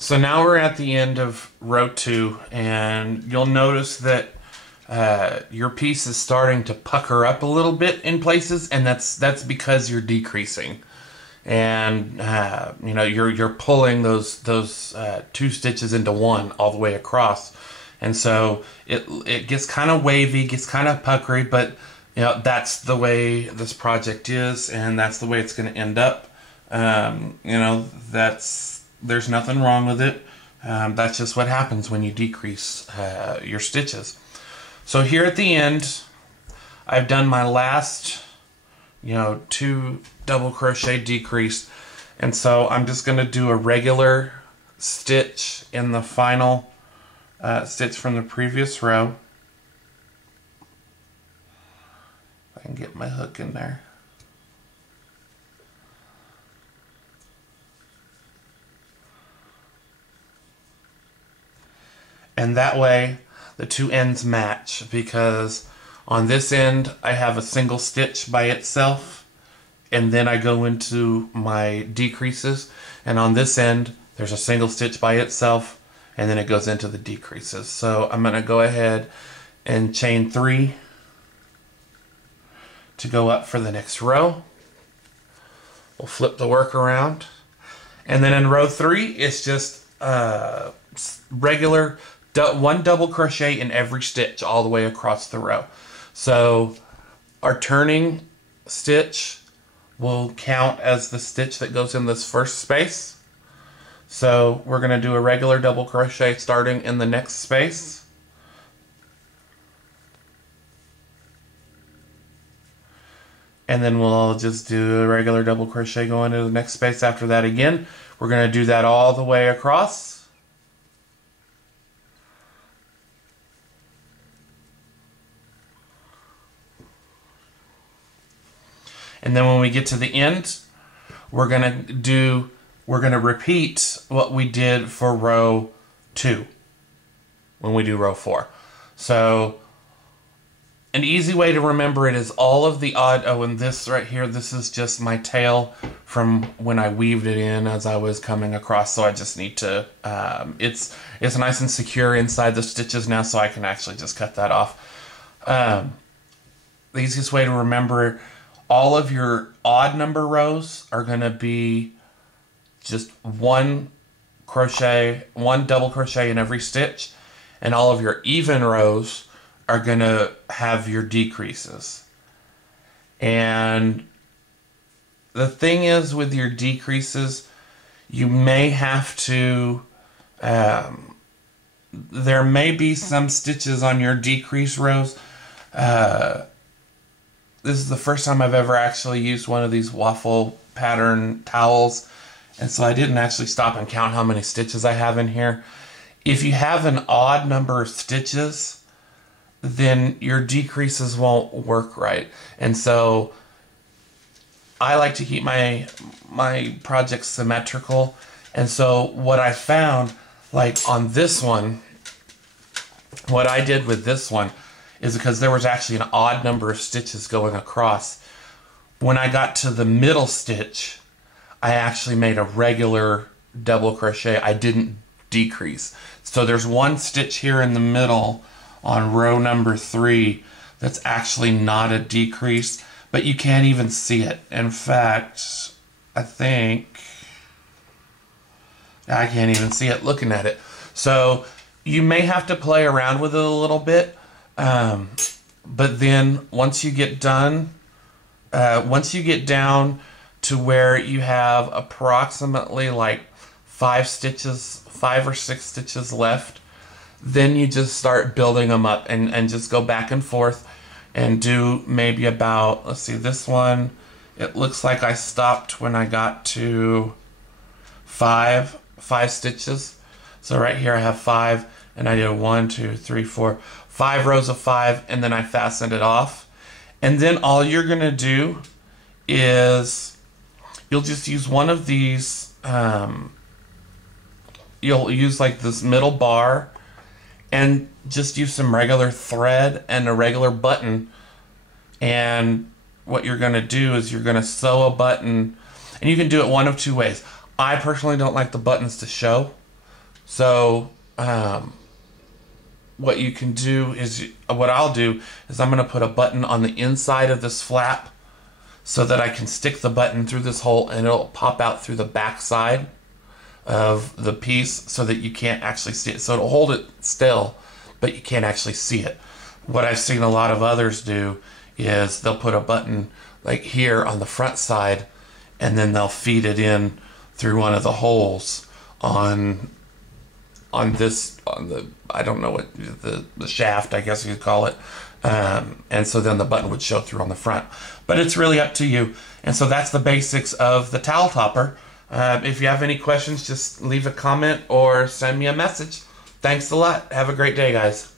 So now we're at the end of row 2, and you'll notice that your piece is starting to pucker up a little bit in places, and that's because you're decreasing, and you know, you're pulling those 2 stitches into one all the way across, and so it gets kind of wavy, gets kind of puckery, but you know, that's the way this project is, and that's the way it's going to end up. You know, there's nothing wrong with it. That's just what happens when you decrease your stitches. So here at the end, I've done my last, you know, 2 double crochet decrease, and so I'm just going to do a regular stitch in the final stitch from the previous row. If I can get my hook in there. And that way the 2 ends match, because on this end I have a single stitch by itself, and then I go into my decreases, and on this end there's a single stitch by itself, and then it goes into the decreases. So I'm going to go ahead and chain 3 to go up for the next row. We'll flip the work around, and then in row 3 it's just regular 1 double crochet in every stitch all the way across the row. So our turning stitch will count as the stitch that goes in this first space. So we're going to do a regular double crochet starting in the next space. And then we'll just do a regular double crochet going to the next space after that again. We're going to do that all the way across. And then when we get to the end, we're gonna repeat what we did for row 2 when we do row 4. So an easy way to remember it is all of the odd, and this right here, this is just my tail from when I weaved it in as I was coming across, so I just need to, it's nice and secure inside the stitches now, so I can actually just cut that off. The easiest way to remember, all of your odd number rows are going to be just 1 double crochet in every stitch, and all of your even rows are going to have your decreases. And the thing is, with your decreases, you may have to, there may be some stitches on your decrease rows. This is the first time I've ever actually used one of these waffle pattern towels, and so I didn't actually stop and count how many stitches I have in here. If you have an odd number of stitches, then your decreases won't work right. And so I like to keep my projects symmetrical, and so what I found, like on this one, what I did with this one is, because there was actually an odd number of stitches going across, when I got to the middle stitch, I actually made a regular double crochet. I didn't decrease. So there's 1 stitch here in the middle on row number 3 that's actually not a decrease, but you can't even see it. In fact, I think I can't even see it looking at it. So you may have to play around with it a little bit. But then once you get done, once you get down to where you have approximately like 5 or 6 stitches left, then you just start building them up and just go back and forth and do maybe about, let's see, this one, it looks like I stopped when I got to 5 stitches. So right here I have 5, and I did 1, 2, 3, 4, 5 rows of 5, and then I fastened it off. And then all you're gonna do is you'll just use one of these, you'll use like this middle bar and just use some regular thread and a regular button, and what you're gonna do is you're gonna sew a button, and you can do it one of 2 ways. I personally don't like the buttons to show, So what you can do is, what I'll do is I'm going to put a button on the inside of this flap so that I can stick the button through this hole and it'll pop out through the back side of the piece so that you can't actually see it. So it'll hold it still, but you can't actually see it. What I've seen a lot of others do is they'll put a button like here on the front side and then they'll feed it in through one of the holes on the, I don't know what, the shaft, I guess you'd call it. And so then the button would show through on the front. But it's really up to you. And so that's the basics of the towel topper. If you have any questions, just leave a comment or send me a message. Thanks a lot. Have a great day, guys.